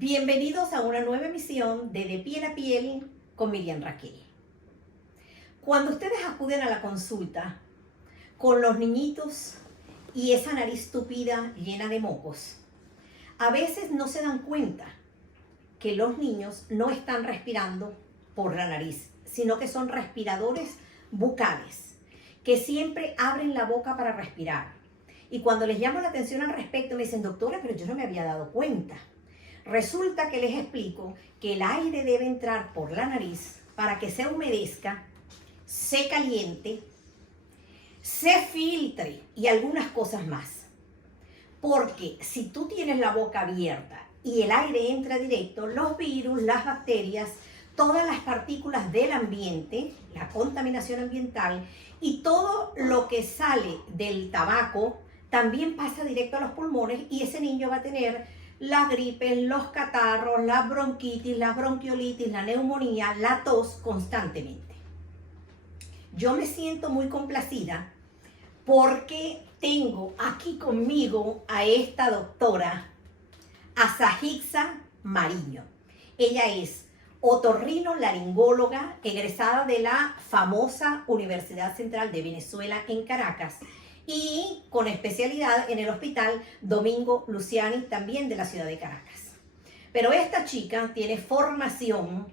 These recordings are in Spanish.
Bienvenidos a una nueva emisión de Piel a Piel con Miriam Raquel. Cuando ustedes acuden a la consulta con los niñitos y esa nariz tupida llena de mocos, a veces no se dan cuenta que los niños no están respirando por la nariz, sino que son respiradores bucales, que siempre abren la boca para respirar. Y cuando les llamo la atención al respecto, me dicen, doctora, pero yo no me había dado cuenta. Resulta que les explico que el aire debe entrar por la nariz para que se humedezca, se caliente, se filtre y algunas cosas más. Porque si tú tienes la boca abierta y el aire entra directo, los virus, las bacterias, todas las partículas del ambiente, la contaminación ambiental y todo lo que sale del tabaco también pasa directo a los pulmones y ese niño va a tener las gripes, los catarros, la bronquitis, la bronquiolitis, la neumonía, la tos constantemente. Yo me siento muy complacida porque tengo aquí conmigo a esta doctora, a Sajixa Mariño. Ella es otorrinolaringóloga, egresada de la famosa Universidad Central de Venezuela en Caracas y con especialidad en el Hospital Domingo Luciani, también de la ciudad de Caracas. Pero esta chica tiene formación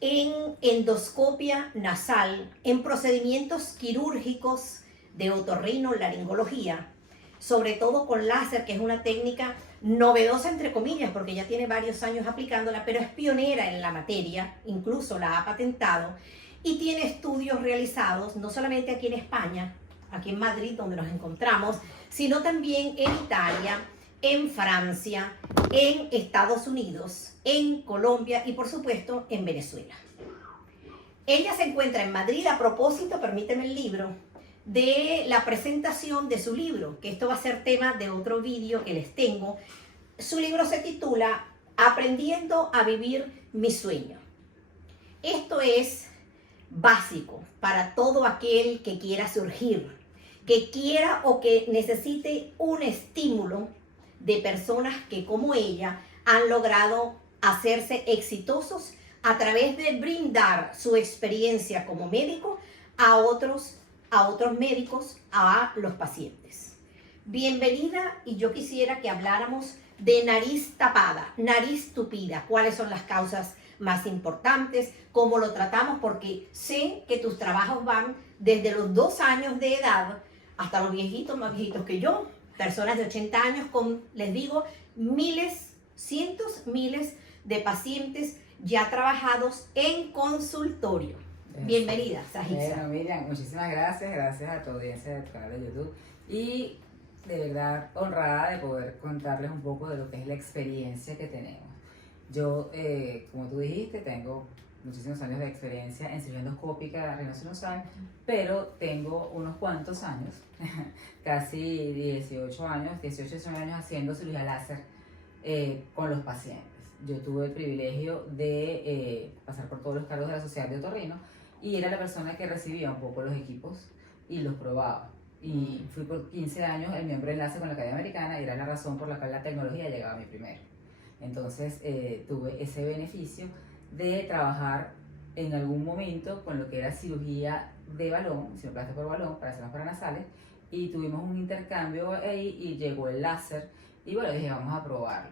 en endoscopia nasal, en procedimientos quirúrgicos de otorrinolaringología, sobre todo con láser, que es una técnica novedosa entre comillas, porque ya tiene varios años aplicándola, pero es pionera en la materia, incluso la ha patentado, y tiene estudios realizados no solamente aquí en España, aquí en Madrid, donde nos encontramos, sino también en Italia, en Francia, en Estados Unidos, en Colombia y por supuesto en Venezuela. Ella se encuentra en Madrid a propósito, permíteme el libro, de la presentación de su libro, que esto va a ser tema de otro vídeo que les tengo. Su libro se titula Aprendiendo a vivir mi sueño. Esto es básico para todo aquel que quiera surgir, que quiera o que necesite un estímulo de personas que como ella han logrado hacerse exitosos a través de brindar su experiencia como médico a otros médicos, a los pacientes. Bienvenida, y yo quisiera que habláramos de nariz tapada, nariz tupida, cuáles son las causas más importantes, cómo lo tratamos, porque sé que tus trabajos van desde los 2 años de edad hasta los viejitos, más viejitos que yo, personas de 80 años con, les digo, miles, cientos, miles de pacientes ya trabajados en consultorio. Bienvenida, Sajixa. Bueno, Miriam, muchísimas gracias, gracias a tu audiencia del canal de YouTube y de verdad honrada de poder contarles un poco de lo que es la experiencia que tenemos. Yo, como tú dijiste, tengo muchísimos años de experiencia en cirugía endoscópica rinosinusal, pero tengo unos cuantos años, casi 18 años, 18, 19 años haciendo cirugía láser con los pacientes. Yo tuve el privilegio de pasar por todos los cargos de la Sociedad de Otorrino y era la persona que recibía un poco los equipos y los probaba. Y fui por 15 años el miembro de enlace con la Academia Americana y era la razón por la cual la tecnología llegaba a mí primero. Entonces tuve ese beneficio de trabajar en algún momento con lo que era cirugía de balón, sinoplastia por balón para senos paranasales, y tuvimos un intercambio ahí y llegó el láser y bueno, dije vamos a probarlo.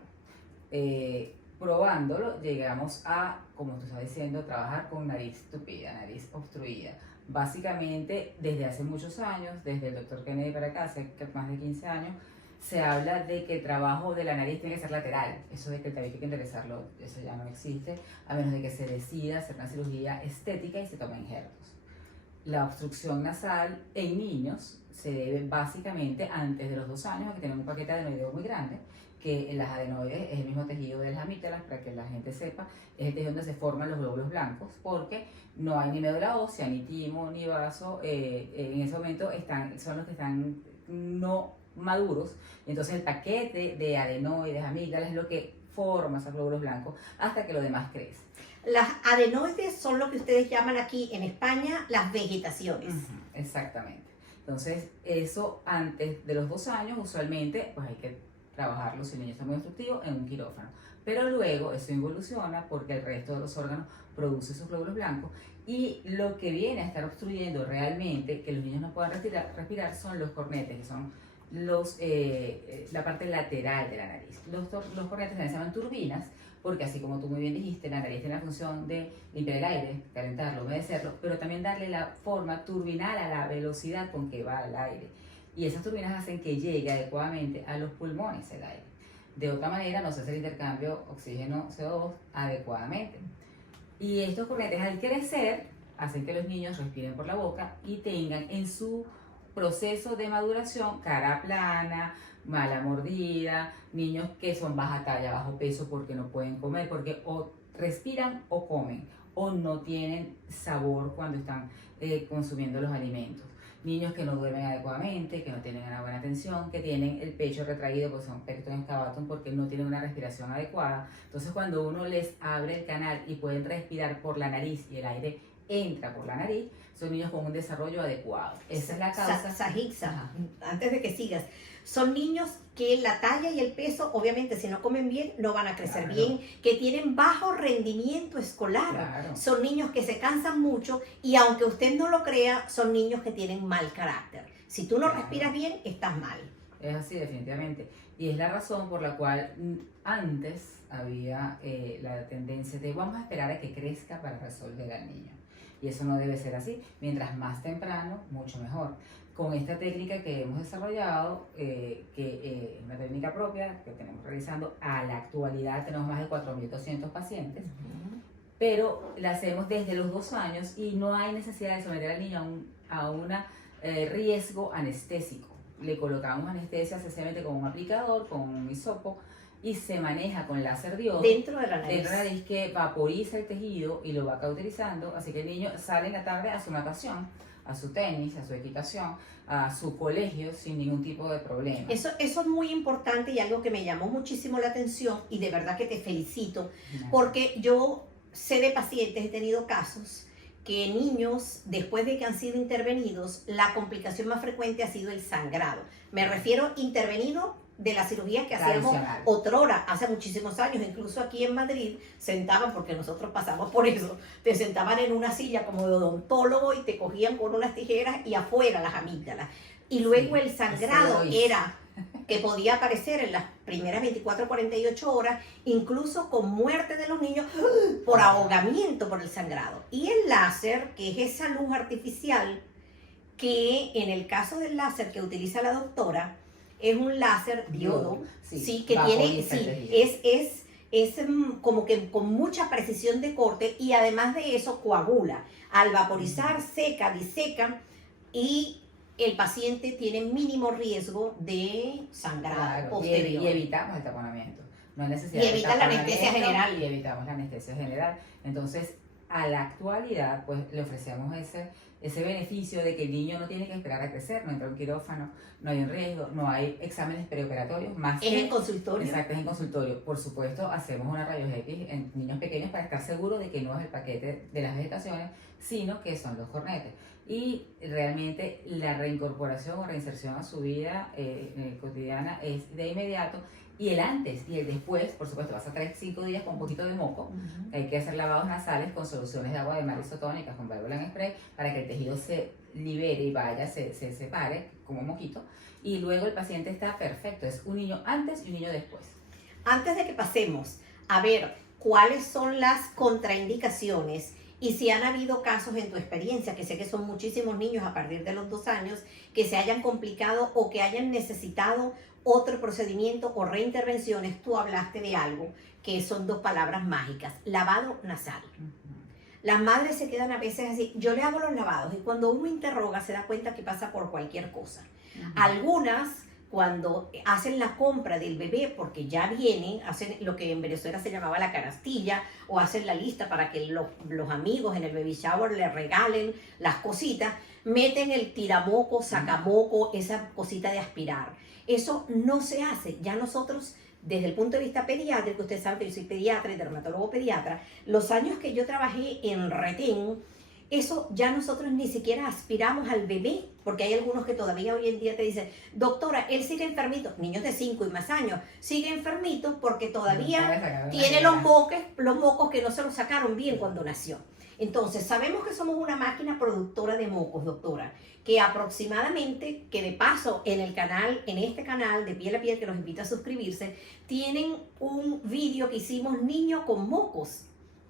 Probándolo llegamos a, como tú estás diciendo, trabajar con nariz tupida, nariz obstruida. Básicamente desde hace muchos años, desde el doctor Kennedy para acá, hace más de 15 años, se habla de que el trabajo de la nariz tiene que ser lateral. Eso de que el tabique hay que enderezarlo, eso ya no existe, a menos de que se decida hacer una cirugía estética y se tomen injertos. La obstrucción nasal en niños se debe básicamente antes de los 2 años a que tengan un paquete adenoideo muy grande, que las adenoides es el mismo tejido de las amígdalas, para que la gente sepa, es el tejido donde se forman los glóbulos blancos, porque no hay ni médula ósea, ni timo, ni vaso, en ese momento son los que están no maduros, entonces el paquete de adenoides, amígdalas es lo que forma esos glóbulos blancos hasta que lo demás crece. Las adenoides son lo que ustedes llaman aquí en España las vegetaciones. Exactamente. Entonces, eso antes de los 2 años, usualmente, pues hay que trabajarlo si el niño está muy obstructivo en un quirófano. Pero luego eso involuciona porque el resto de los órganos produce esos glóbulos blancos y lo que viene a estar obstruyendo realmente que los niños no puedan respirar son los cornetes, que son la parte lateral de la nariz. Los cornetes se llaman turbinas porque así como tú muy bien dijiste, la nariz tiene la función de limpiar el aire, calentarlo, humedecerlo, pero también darle la forma turbinal a la velocidad con que va el aire. Y esas turbinas hacen que llegue adecuadamente a los pulmones el aire. De otra manera no se hace el intercambio oxígeno-CO2 adecuadamente. Y estos cornetes al crecer hacen que los niños respiren por la boca y tengan en su proceso de maduración cara plana, mala mordida, niños que son baja talla, bajo peso porque no pueden comer, porque o respiran o comen, o no tienen sabor cuando están consumiendo los alimentos. Niños que no duermen adecuadamente, que no tienen una buena atención, que tienen el pecho retraído, pues son pecten excavatum porque no tienen una respiración adecuada. Entonces cuando uno les abre el canal y pueden respirar por la nariz y el aire entra por la nariz, son niños con un desarrollo adecuado. Esa es la causa. Sajixa, antes de que sigas, son niños que la talla y el peso, obviamente, si no comen bien, no van a crecer bien, que tienen bajo rendimiento escolar. Claro. Son niños que se cansan mucho y aunque usted no lo crea, son niños que tienen mal carácter. Si tú no respiras bien, estás mal. Es así, definitivamente. Y es la razón por la cual antes había la tendencia de vamos a esperar a que crezca para resolver al niño. Y eso no debe ser así. Mientras más temprano, mucho mejor. Con esta técnica que hemos desarrollado, que es una técnica propia que tenemos realizando, a la actualidad tenemos más de 4.200 pacientes, pero la hacemos desde los 2 años y no hay necesidad de someter al niño a un riesgo anestésico. Le colocamos anestesia sencillamente con un aplicador, con un hisopo, y se maneja con láser diodo dentro de la nariz. Dentro de la nariz que vaporiza el tejido y lo va cauterizando, así que el niño sale en la tarde a su natación, a su tenis, a su equitación, a su colegio sin ningún tipo de problema. Eso es muy importante y algo que me llamó muchísimo la atención y de verdad que te felicito, porque yo sé de pacientes, he tenido casos que niños, después de que han sido intervenidos, la complicación más frecuente ha sido el sangrado. Me refiero intervenido de la cirugía que hacíamos otrora, hace muchísimos años, incluso aquí en Madrid, sentaban, porque nosotros pasamos por eso, te sentaban en una silla como de odontólogo y te cogían con unas tijeras y afuera las amígdalas. Y luego el sangrado era que podía aparecer en las primeras 24 o 48 horas, incluso con muerte de los niños por ahogamiento por el sangrado. Y el láser, que es esa luz artificial, que en el caso del láser que utiliza la doctora, es un láser diodo, sí, que tiene, es como que con mucha precisión de corte y además de eso coagula. Al vaporizar, seca, diseca y el paciente tiene mínimo riesgo de sangrado posterior. Y evitamos el taponamiento. No hay necesidad y evita la anestesia general. Y evitamos la anestesia general. Entonces, a la actualidad, pues le ofrecemos ese beneficio de que el niño no tiene que esperar a crecer, no entra a un quirófano, no hay un riesgo, no hay exámenes preoperatorios. ¿Es en consultorio? Exacto, es en consultorio. Por supuesto, hacemos una rayos X en niños pequeños para estar seguro de que no es el paquete de las vegetaciones, sino que son los cornetes. Y realmente la reincorporación o reinserción a su vida cotidiana es de inmediato. Y el antes y el después, por supuesto, vas a 3-5 días con un poquito de moco. Hay que hacer lavados nasales con soluciones de agua de mar isotónicas, con Valvulan Spray, para que el tejido se libere y vaya, se separe como un mojito. Y luego el paciente está perfecto. Es un niño antes y un niño después. Antes de que pasemos a ver cuáles son las contraindicaciones y si han habido casos en tu experiencia, que sé que son muchísimos niños a partir de los 2 años, que se hayan complicado o que hayan necesitado otro procedimiento o reintervenciones, tú hablaste de algo que son 2 palabras mágicas: lavado nasal. Las madres se quedan a veces así, yo le hago los lavados y cuando uno interroga se da cuenta que pasa por cualquier cosa. Algunas, cuando hacen la compra del bebé, porque ya vienen, hacen lo que en Venezuela se llamaba la canastilla, o hacen la lista para que los amigos en el baby shower le regalen las cositas, meten el tiramoco, sacamoco, esa cosita de aspirar. Eso no se hace. Ya nosotros, desde el punto de vista pediátrico, usted sabe que yo soy pediatra y dermatólogo pediatra, los años que yo trabajé en Retén, eso ya nosotros ni siquiera aspiramos al bebé, porque hay algunos que todavía hoy en día te dicen, doctora, él sigue enfermito, niños de 5 y más años, sigue enfermito porque todavía tiene los mocos que no se los sacaron bien cuando nació. Entonces, sabemos que somos una máquina productora de mocos, doctora, que aproximadamente, que de paso en el canal, en este canal de Piel a Piel, que los invito a suscribirse, tienen un vídeo que hicimos Niño con Mocos,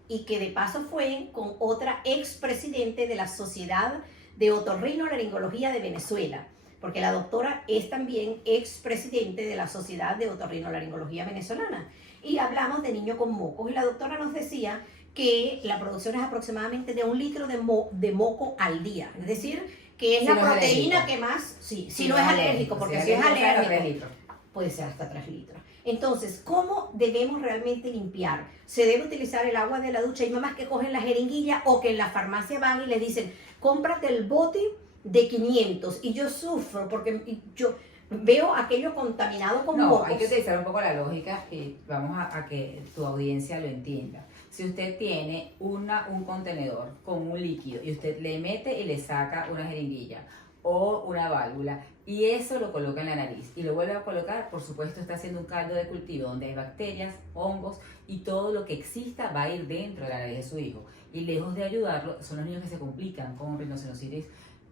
y que de paso fue con otra expresidente de la Sociedad de Otorrinolaringología de Venezuela, porque la doctora es también expresidente de la Sociedad de Otorrinolaringología venezolana, y hablamos de Niño con Mocos, y la doctora nos decía que la producción es aproximadamente de 1 litro de moco al día, es decir, que es si la no proteína es que más, sí, si si no es alérgico, porque si es alérgico, 3 litros. puede ser hasta 3 litros. Entonces, ¿cómo debemos realmente limpiar? ¿Se debe utilizar el agua de la ducha? Hay mamás que cogen la jeringuilla o que en la farmacia van y le dicen, cómprate el bote de 500. Y yo sufro porque yo veo aquello contaminado con mocos. Hay que utilizar un poco la lógica y vamos a que tu audiencia lo entienda. Si usted tiene un contenedor con un líquido y usted le mete y le saca una jeringuilla o una válvula y eso lo coloca en la nariz y lo vuelve a colocar, por supuesto está haciendo un caldo de cultivo donde hay bacterias, hongos y todo lo que exista va a ir dentro de la nariz de su hijo. Y lejos de ayudarlo, son los niños que se complican con rinoceronositis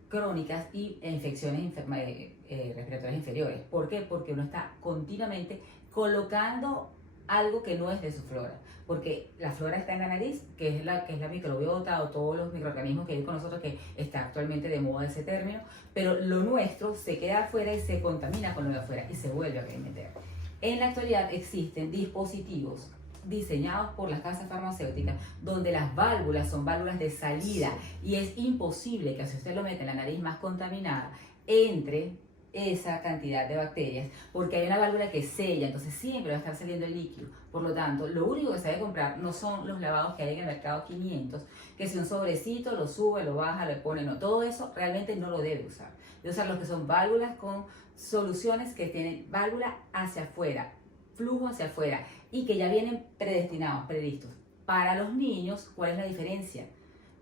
crónicas y infecciones respiratorias inferiores. ¿Por qué? Porque uno está continuamente colocando algo que no es de su flora, porque la flora está en la nariz, que es la microbiota o todos los microorganismos que hay con nosotros, que está actualmente de moda ese término, pero lo nuestro se queda afuera y se contamina con lo de afuera y se vuelve a meter. En la actualidad existen dispositivos diseñados por las casas farmacéuticas donde las válvulas son válvulas de salida y es imposible que si usted lo mete en la nariz más contaminada entre esa cantidad de bacterias, porque hay una válvula que sella, entonces siempre va a estar saliendo el líquido. Por lo tanto, lo único que se debe comprar no son los lavados que hay en el mercado 500, que si un sobrecito lo sube, lo baja, lo pone, no, todo eso realmente no lo debe usar. Debe usar los que son válvulas con soluciones que tienen válvula hacia afuera, flujo hacia afuera y que ya vienen predestinados, prelistos. Para los niños, ¿cuál es la diferencia?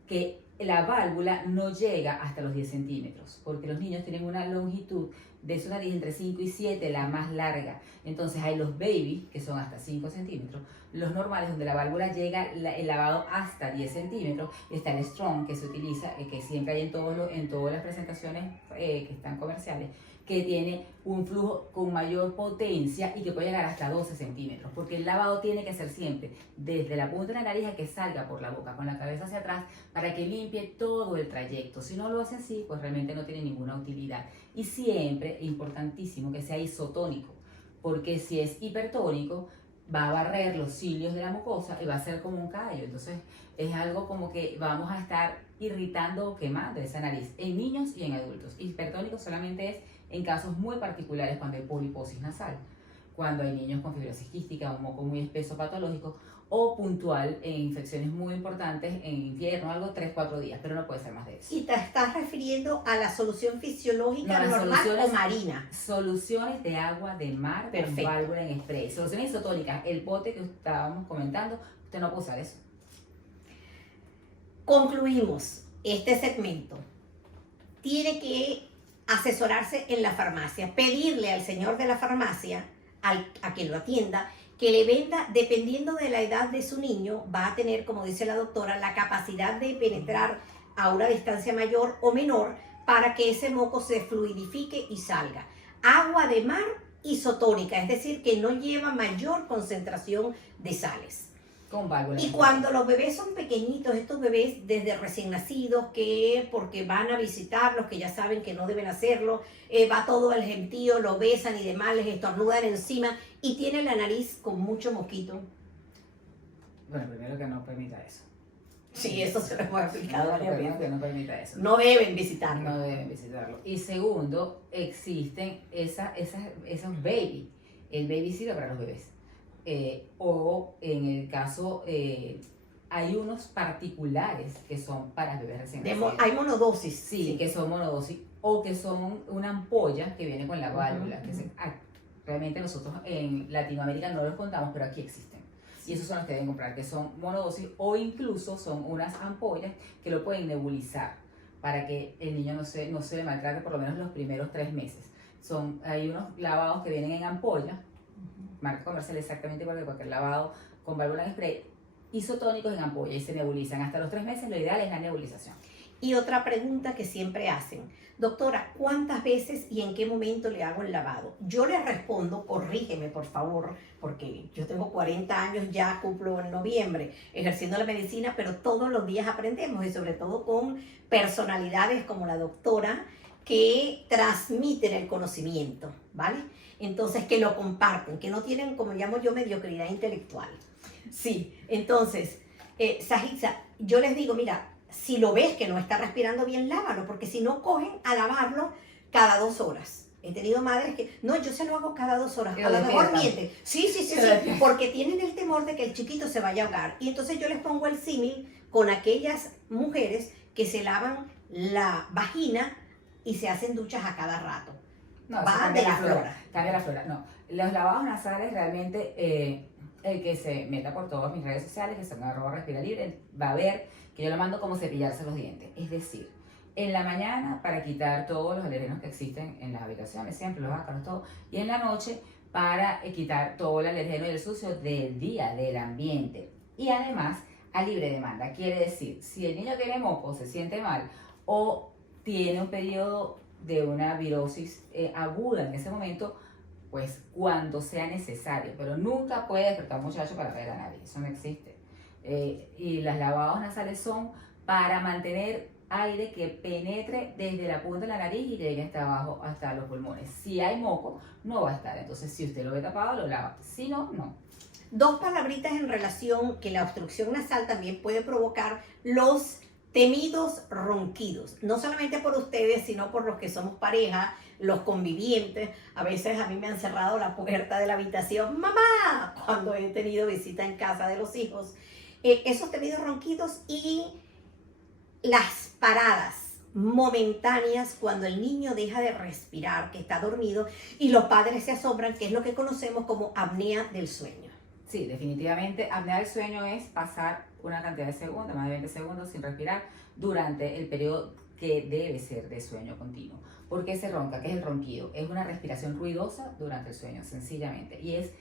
Que la válvula no llega hasta los 10 centímetros, porque los niños tienen una longitud de su nariz entre 5 y 7, la más larga. Entonces hay los baby, que son hasta 5 centímetros, los normales, donde la válvula llega el lavado hasta 10 centímetros, está el strong, que se utiliza, que siempre hay en todas las presentaciones que están comerciales, que tiene un flujo con mayor potencia y que puede llegar hasta 12 centímetros, porque el lavado tiene que ser siempre desde la punta de la nariz a que salga por la boca, con la cabeza hacia atrás, para que limpie todo el trayecto. Si no lo hace así, pues realmente no tiene ninguna utilidad. Y siempre es importantísimo que sea isotónico, porque si es hipertónico, va a barrer los cilios de la mucosa y va a ser como un callo. Entonces es algo como que vamos a estar irritando o quemando esa nariz en niños y en adultos. Hipertónico solamente es en casos muy particulares cuando hay poliposis nasal, cuando hay niños con fibrosis quística, un moco muy espeso patológico, o puntual en infecciones muy importantes en invierno, algo 3-4 días, pero no puede ser más de eso. ¿Y te estás refiriendo a la solución fisiológica normal o marina? Soluciones de agua de mar con válvula en spray. Soluciones isotónicas, el pote que estábamos comentando, usted no puede usar eso. Concluimos este segmento. Tiene que asesorarse en la farmacia, pedirle al señor de la farmacia, a quien lo atienda, que le venda, dependiendo de la edad de su niño, va a tener, como dice la doctora, la capacidad de penetrar a una distancia mayor o menor para que ese moco se fluidifique y salga. Agua de mar isotónica, es decir, que no lleva mayor concentración de sales. Con válvula. Y cuando los bebés son pequeñitos, estos bebés desde recién nacidos, que porque van a visitarlos, que ya saben que no deben hacerlo, va todo el gentío, lo besan y demás, les estornudan encima y tienen la nariz con mucho mosquito. Bueno, primero que no permita eso. Sí, eso se lo hemos explicado varias veces. Que no permita eso. No deben visitarlo. No deben visitarlo. Y segundo, existen esos baby. El baby sirve para los bebés. O en el caso, hay unos particulares que son para bebés recién nacidos. Hay monodosis. Sí, que son monodosis o que son una ampolla que viene con la válvula. Que realmente nosotros en Latinoamérica no los contamos, pero aquí existen. Y y esos son los que deben comprar, que son monodosis o incluso son unas ampollas que lo pueden nebulizar para que el niño no se le maltrate por lo menos los primeros 3 meses. Hay unos lavados que vienen en ampolla, marca comercial exactamente igual que cualquier lavado con válvula en spray, isotónicos en ampolla y se nebulizan. Hasta los 3 meses lo ideal es la nebulización. Y otra pregunta que siempre hacen, doctora, ¿cuántas veces y en qué momento le hago el lavado? Yo les respondo, corrígeme por favor, porque yo tengo 40 años, ya cumplo en noviembre, ejerciendo la medicina, pero todos los días aprendemos y sobre todo con personalidades como la doctora que transmiten el conocimiento, ¿vale? Entonces, que lo comparten, que no tienen, como llamo yo, mediocridad intelectual. Sí, entonces, Sajitza, yo les digo, mira, si lo ves que no está respirando bien, lávalo, porque si no cogen a lavarlo cada 2 horas. He tenido madres que, no, yo se lo hago cada 2 horas, a lo mejor miente. Sí, porque tienen el temor de que el chiquito se vaya a ahogar. Y entonces yo les pongo el símil con aquellas mujeres que se lavan la vagina y se hacen duchas a cada rato. No, va de la flora. Cambia la flora, no. Los lavados nasales realmente, el que se meta por todas mis redes sociales, que son @respiralibre, va a ver que yo lo mando como cepillarse los dientes. Es decir, en la mañana para quitar todos los alergenos que existen en las habitaciones, siempre los ácaros, todo. Y en la noche para quitar todo el alergeno y el sucio del día, del ambiente. Y además, a libre demanda. Quiere decir, si el niño tiene moco, se siente mal o tiene un periodo de una virosis aguda en ese momento, pues cuando sea necesario, pero nunca puede despertar a un muchacho para ver la nariz, eso no existe. Y los lavados nasales son para mantener aire que penetre desde la punta de la nariz y llegue hasta abajo, hasta los pulmones. Si hay moco, no va a estar, entonces si usted lo ve tapado, lo lava, si no, no. 2 palabritas en relación que la obstrucción nasal también puede provocar los temidos ronquidos, no solamente por ustedes, sino por los que somos pareja, los convivientes. A veces a mí me han cerrado la puerta de la habitación, mamá, cuando he tenido visita en casa de los hijos. Esos temidos ronquidos y las paradas momentáneas cuando el niño deja de respirar, que está dormido, y los padres se asombran, que es lo que conocemos como apnea del sueño. Sí, definitivamente, apnea del sueño es pasar una cantidad de segundos, más de 20 segundos sin respirar durante el periodo que debe ser de sueño continuo. ¿Por qué se ronca? ¿Qué es el ronquido? Es una respiración ruidosa durante el sueño, sencillamente. Y es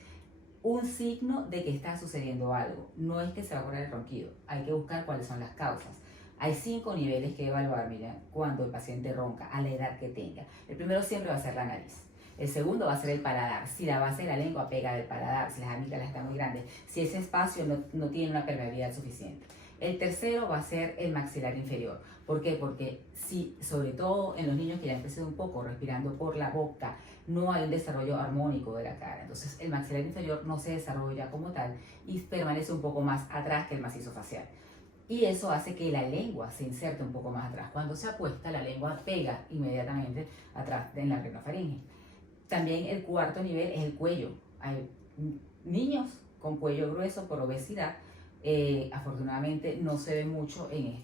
un signo de que está sucediendo algo. No es que se va a curar el ronquido. Hay que buscar cuáles son las causas. Hay 5 niveles que evaluar, miren, cuando el paciente ronca, a la edad que tenga. El primero siempre va a ser la nariz. El segundo va a ser el paladar. Si la base de la lengua pega del paladar, si las amígdalas están muy grandes, si ese espacio no tiene una permeabilidad suficiente. El tercero va a ser el maxilar inferior. ¿Por qué? Porque si, sobre todo en los niños que ya han crecido un poco respirando por la boca, no hay un desarrollo armónico de la cara. Entonces el maxilar inferior no se desarrolla como tal y permanece un poco más atrás que el macizo facial. Y eso hace que la lengua se inserte un poco más atrás. Cuando se acuesta, la lengua pega inmediatamente atrás en la rinofaringe. También el cuarto nivel es el cuello. Hay niños con cuello grueso por obesidad. Afortunadamente no se ve mucho en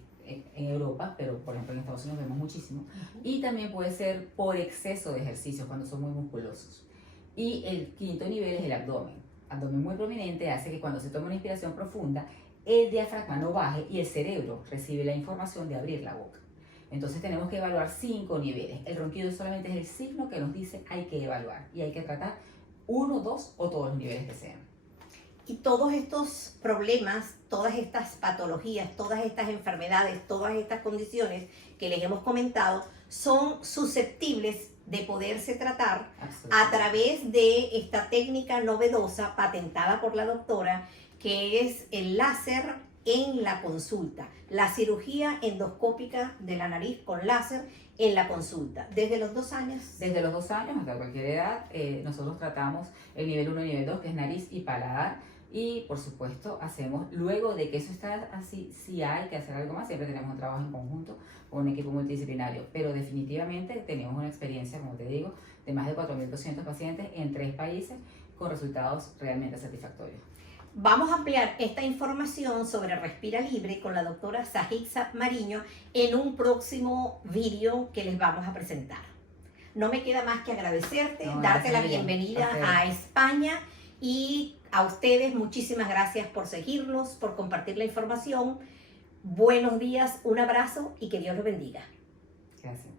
Europa, pero por ejemplo en Estados Unidos vemos muchísimo. Y también puede ser por exceso de ejercicio cuando son muy musculosos. Y el quinto nivel es el abdomen. Abdomen muy prominente hace que cuando se toma una inspiración profunda, el diafragma no baje y el cerebro recibe la información de abrir la boca. Entonces tenemos que evaluar 5 niveles. El ronquido solamente es el signo que nos dice hay que evaluar y hay que tratar 1, 2 o todos los niveles que sean. Y todos estos problemas, todas estas patologías, todas estas enfermedades, todas estas condiciones que les hemos comentado son susceptibles de poderse tratar a través de esta técnica novedosa patentada por la doctora, que es el láser en la consulta, la cirugía endoscópica de la nariz con láser en la consulta. ¿Desde los 2 años? Desde los 2 años hasta cualquier edad. Nosotros tratamos el nivel 1 y nivel 2, que es nariz y paladar. Y por supuesto hacemos, luego de que eso está así, si hay que hacer algo más, siempre tenemos un trabajo en conjunto con un equipo multidisciplinario, pero definitivamente tenemos una experiencia, como te digo, de más de 4.200 pacientes en 3 países con resultados realmente satisfactorios. Vamos a ampliar esta información sobre Respira Libre con la doctora Sajitza Mariño en un próximo vídeo que les vamos a presentar. No me queda más que agradecerte, darte la bienvenida a España y A ustedes, muchísimas gracias por seguirnos, por compartir la información. Buenos días, un abrazo y que Dios los bendiga. Gracias.